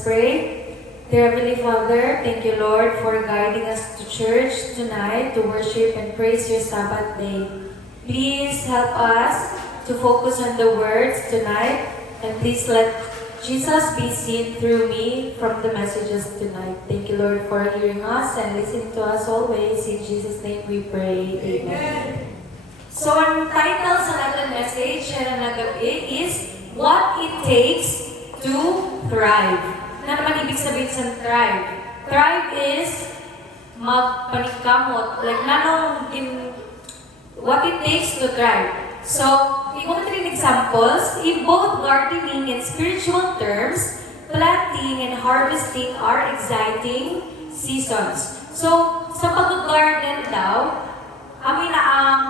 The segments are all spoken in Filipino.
us pray. Dear Heavenly Father, thank you, Lord, for guiding us to church tonight to worship and praise your Sabbath day. Please help us to focus on the words tonight, and please let Jesus be seen through me from the messages tonight. Thank you, Lord, for hearing us and listening to us always. In Jesus' name we pray. Amen. So, ang title sa ating message na gabi is What It Takes to Thrive. Na naman ibig sabihin sa thrive? Thrive is magpaningkamot. Like, what it takes to thrive. So, ikuha natin examples. In both gardening and spiritual terms, planting and harvesting are exciting seasons. So, sa pag-garden daw, amin na ang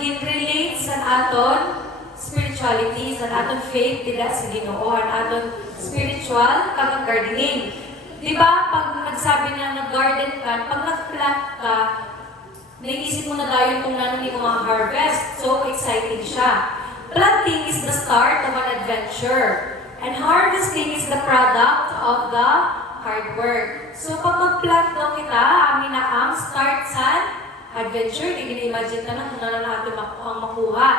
in-relate sa aton spirituality, sa aton faith, dila sa Ginoo, ang aton spiritual, kag gardening. Di ba, pag nagsabi na nag-garden ka, pag nag-plant ka, naisip mo na dayon kung nanon mo ma-harvest. So, exciting siya. Planting is the start of an adventure. And harvesting is the product of the hard work. So, pag mag-plant daw kita, amin na ang start sa adventure. Hindi gina-imagine ka na kung nanon natin makuha.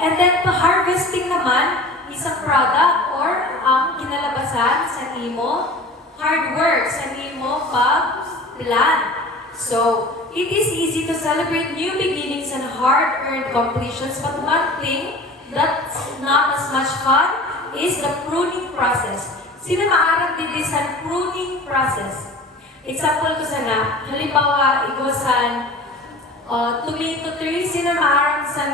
And then, harvesting naman is a product or ang kinalabasan sa imo hard work, sa imo pag-plant. So, it is easy to celebrate new beginnings and hard-earned completions, but one thing that's not as much fun is the pruning process. Sino maarap din sa pruning process? Example ko sana, halimbawa, igusan, tomato tree, sino maarap sa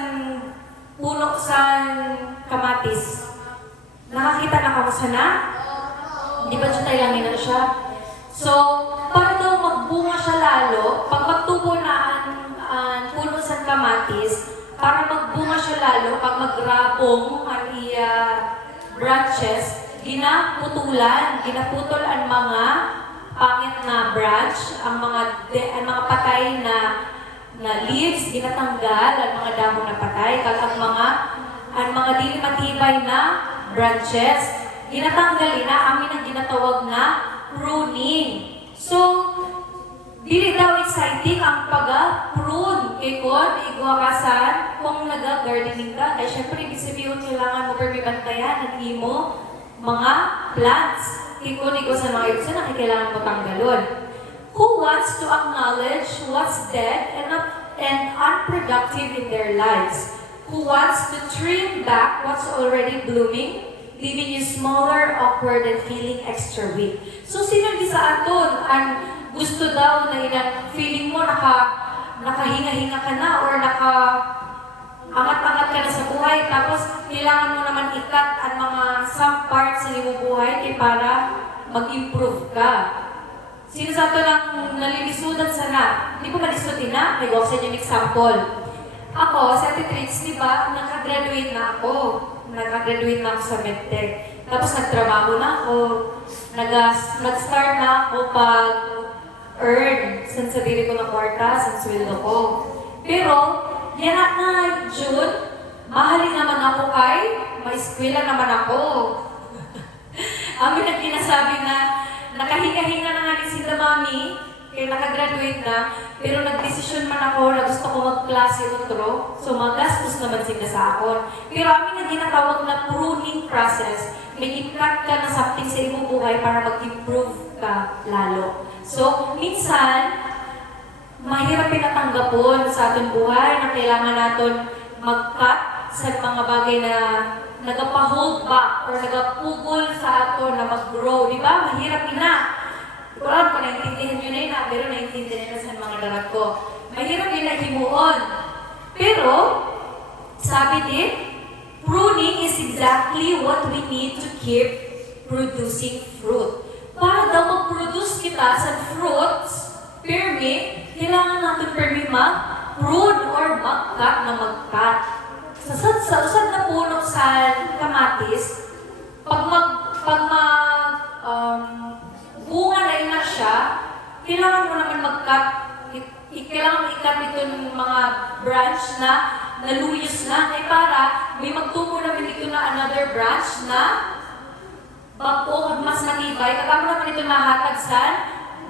puno sa kamatis? Nakakita na ka mo sana? Di ba siya tailangin na siya? So, para daw magbunga siya lalo, pag magtubo na ang puno sa kamatis, para magbunga siya lalo, pag magrabong ang branches, ginaputol ang mga pangit na branch, ang mga patay na leaves, ginatanggal ang mga damo na patay, kag ang mga dili matibay na branches, ginatanggal na, amin ang ginatawag na pruning. So, dili daw exciting ang pag-prune. Kaya kung igwakasan, kung nag-gardening ka, ay syempre, ibig sabihin, kailangan mo permibantayan ang imo mga plants. Kaya kung igwasan mga ibig sabihin, kailangan mo tanggalon. Who wants to acknowledge what's dead and unproductive in their lives? Who wants to trim back what's already blooming, leaving you smaller, awkward, and feeling extra weak? So, sino di sa aton ang gusto daw na feeling mo nakahinga-hinga ka na or angat-angat ka na sa buhay, tapos kailangan mo naman ikat ang mga some parts sa iyong buhay para mag-improve ka. Sino sa ito lang nalilisudan sana? Hindi ko malisutin na. May sa inyo example. Ako, sa Titrix, di ba, nakagraduate na ako. Nakagraduate na ako sa MedTech. Tapos nagtrabaho na ako. Nag-start na ako pag-earn sa sarili ko ng kwarta, sa sweldo ko. Pero, yan na June, mahalin naman ako kay, may eskwela naman ako. Amin ang kinasabi na, nakahinga-hinga na nga ni Sinda Mami, kaya nakagraduate na, pero nagdesisyon man ako na gusto ko mag-klase otro, so magastos naman sila sa akon. Pero amin na ginatawag na pruning process, may i-cut ka na something sa iyong buhay para mag-improve ka lalo. So, minsan, mahirap pinatanggapon sa ating buhay na kailangan natin mag-cut sa mga bagay na nagpa-hold back or nagpugol sa ato na mag-grow. Di ba? Mahirap na. Wala ko naintindihan nyo na yun, pero naintindihan na sa mga darat ko. Mahirap yun na himuon. Pero, sabi din, pruning is exactly what we need to keep producing fruit. Para daw mag-produce kita sa fruits, permi, kailangan natin permi mag-prune or mag-cut na mag-cut. Sa usad na puno sa kamatis, bunga na ina siya, kailangan mo naman mag-cut. Kailangan mo i-cut ito ng mga branch na naluyos na, para may magtubo naman dito na another branch na bag-o ug mas matibay, kagamo naman ito mahatag sa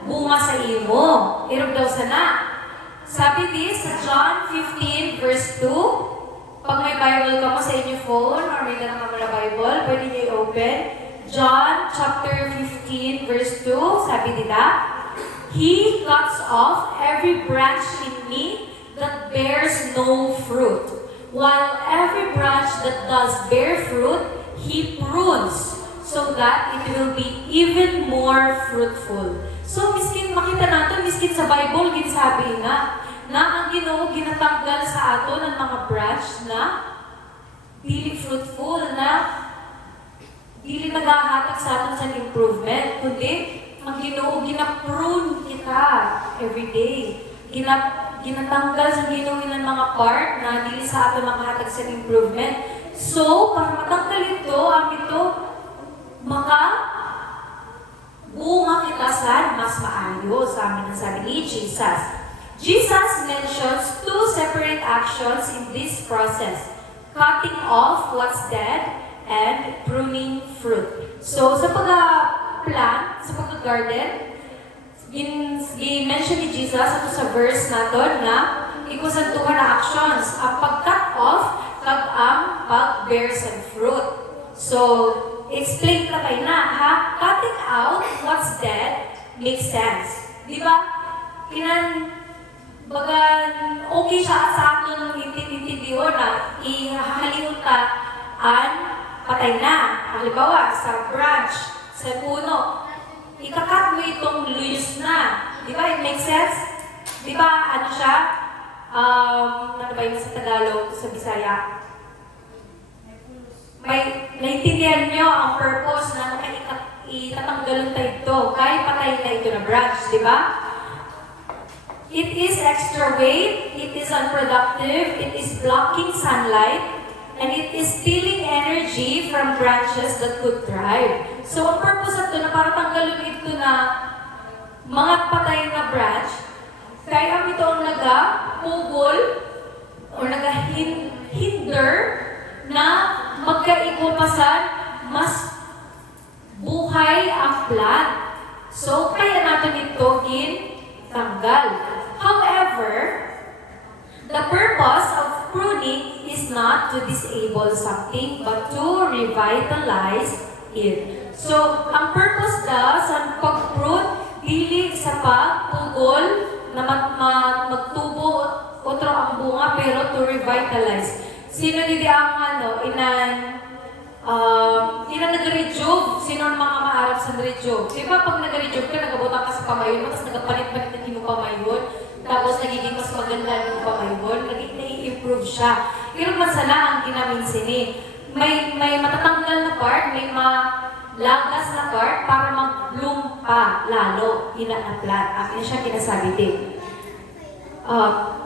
bunga sa imo. Irog daw sana. Sabi this sa John 15 verse 2. Pag may Bible ka mo sa inyong phone or may dala ka mo na Bible, pwede niyo i-open. John chapter 15 verse 2, sabi nila, He cuts off every branch in me that bears no fruit, while every branch that does bear fruit, He prunes, so that it will be even more fruitful. So, miskin makita natin, miskin sa Bible, ginsabi na ang Ginoo ginatanggal sa ato ng mga branch na dili fruitful, na dili nagahatag sa aton sa improvement, kundi ang Ginoo ginaprune kita every day. Ginatanggal sa Ginoo ng mga part na dili sa aton makahatag sa improvement. So, para matanggal ito, ang ito bunga kita sa mas maayos, sa amin ang sabi ni Jesus. Jesus mentions two separate actions in this process: cutting off what's dead and pruning fruit. So, sa pag-plant, sa pag-garden, i-mention ni Jesus ato sa verse naton na ikusantuhan na actions, ang pag-cut off kag ang pag-bear sa fruit. So, explain na kayo na, ha? Cutting out what's dead makes sense. Di ba? Okay siya sa aton intindiho na ihahalihon ka an patay na. Halimbawa, sa branch, sa puno, ikakat mo itong luyos na. Di ba? It makes sense? Di ba, ano siya? Ano ba yun sa Tagalog, sa Bisaya? May naintindihan nyo ang purpose na itatanggalon tayo ito. Kahit patay na ito na branch, di ba? It is extra weight, it is unproductive, it is blocking sunlight, and it is stealing energy from branches that could thrive. So, ang purpose ito na para tanggalon ito na mga patay na branch, kaya ito ang nagapugol o nagahinder na magkaikupasan mas buhay ang plant. So, kaya natin ito tanggal. However, the purpose of pruning is not to disable something, but to revitalize it. So, ang purpose sa pag-prune, dili sa pagpugol na magtubo otro ang bunga, pero to revitalize. Sino didi ang nag-rejuve? Sino ang mga maarap sa rejuve? Di ba pag nag-rejuve ka, nagabutang ka sa pamayon mo, tapos nagapalit-palit na kino pamayon, tapos nagiging mas maganda yung pamayon, nai-improve siya. Pero masala ang ginamin sini. May matatanggal na part, may malagas na part para mag-bloom pa lalo in a plant. Akin siya kinasabi din.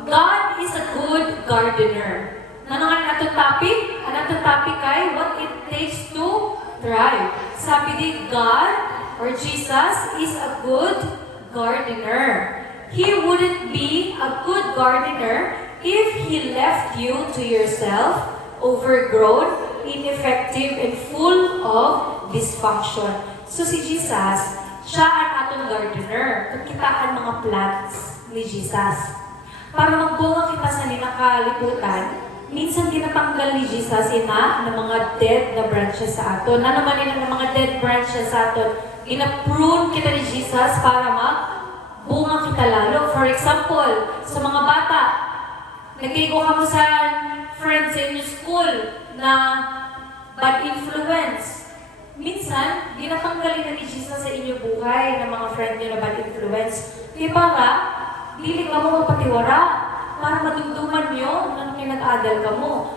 God is a good gardener. Nanangan atong topic? Ang atong topic ay what it takes to thrive. Sabi din, God or Jesus is a good gardener. He wouldn't be a good gardener if He left you to yourself, overgrown, ineffective, and full of dysfunction. So si Jesus, siya ang atong gardener. Kakitaan mga plants ni Jesus. Para magbunga kita sa ninakaliputan, minsan ginatanggal ni Jesus ng mga dead na branches sa aton. Na naman ng mga dead branches sa aton, gina-prune kita ni Jesus para magbunga kita lalo. For example, sa mga bata, nagkigo ka mo sa friends in your school na bad influence. Minsan, ginatanggalin na ni Jesus sa inyong buhay ng mga friend nyo na bad influence. Kaya para, dili ka mo mapatiwara para madumduman nyo nang nag-adal ka mo.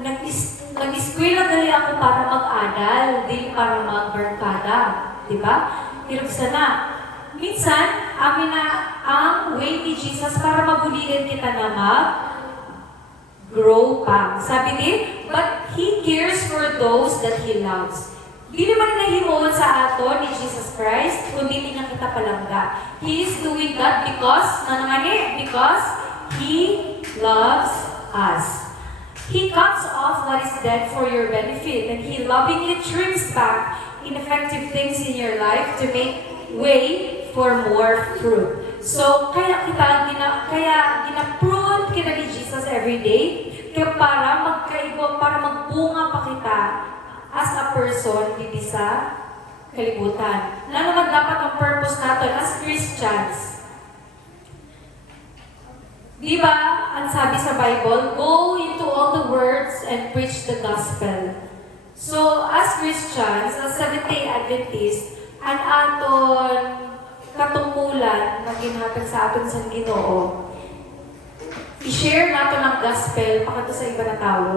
Nag-eskwela dali ako para mag-adal, di para mag-barkada. Diba? Pero sana, minsan, amin na ang way ni Jesus para mabuligan kita na mag-grow pa. Sabi din, but He cares for those that He loves. Di naman nahimuon sa ato ni Jesus Christ, kundi niya kita palangga. He is doing that because He loves us. He cuts off what is dead for your benefit, and He lovingly trims back ineffective things in your life to make way for more fruit. So, kaya gina-prune kita ni Jesus every day, kaya para magkaiba, para magbunga pa kita as a person dito sa kalibutan. Na naman dapat ang purpose natin as Christians. Di ba, ang sabi sa Bible, go into all the worlds and preach the gospel. So, as Christians, as Seventh-day Adventists, ang aton katungkulan na ginhatag sa aton sa Ginoo, i-share nato ng gospel pakato sa iba na tao.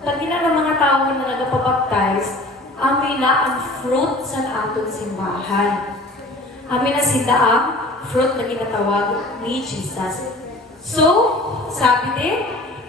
Tagina ng mga tao na nagapabaptize, amin na ang fruit sa aton simbahan. Amin na sila ang fruit na ginatawag ni Jesus. So, sabi din,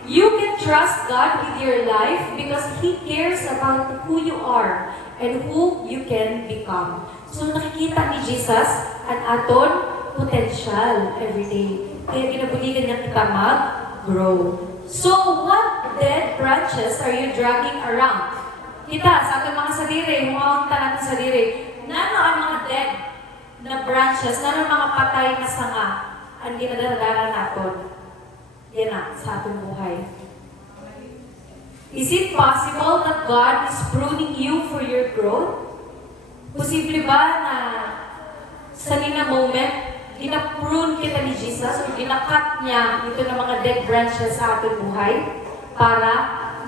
you can trust God with your life because He cares about who you are and who you can become. So, nakikita ni Jesus ang aton potential every day. Kaya ginabuligan niya kita mag-grow. So, what dead branches are you dragging around? Kita, sa ating mga sadiri, humawag natin sa sadiri, nano ang mga dead na branches, nano ang mga patay na sanga ang ginadala natin? Yan na, sa ating buhay. Is it possible that God is pruning you for your growth? Posible ba na sa nina moment, gina-prune kita ni Jesus o gina-cut niya ito ng mga dead branches sa ating buhay para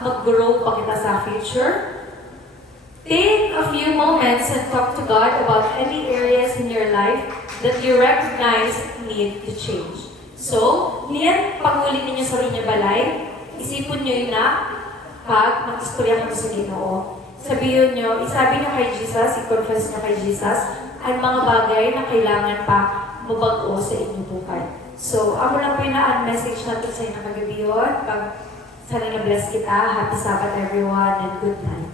mag-grow pa kita sa future? Take a few moments and talk to God about any areas in your life that you recognize need to change. So, niyan, pag-uli ninyo sa inyo balay, isipon nyo yun na pag mag-istorya kayo sa Ginoo. Sabihin nyo, isabi nyo kay Jesus, i-confess nyo kay Jesus, ang mga bagay na kailangan pa mabago sa inyong buhay. So, ako lang po yung message natin sa inyo kagabi yun. Sana na-bless kita. Happy Sabbath everyone and good night.